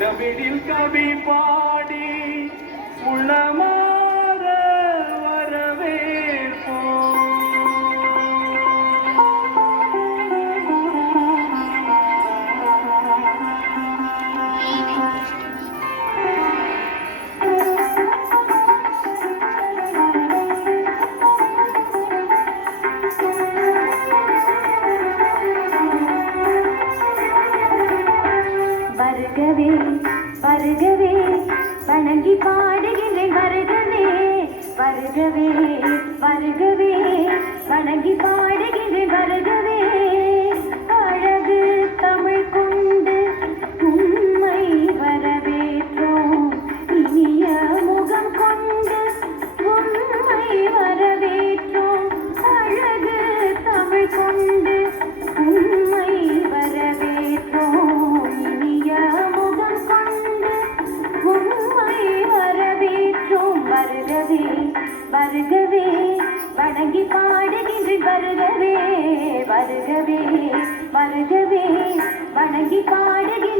தமிழில் கவி பாடி உளமாற வருகவே பருகவே வணங்கி பாடுகிறேன் வருகவே வருகவே வருகவே வணங்கி பாடுகிறேன் வருகவே அழகு தமிழ் கொண்டு உண்மை வரவேற்றோம். இனிய முகம் கொண்டு உண்மை வரவேற்றோம். அழகு தமிழ் கொண்டு வருகவே வணங்கி பாடுகின்ற வருகவே வருகவே வருகவே வணங்கி பாடுகின்ற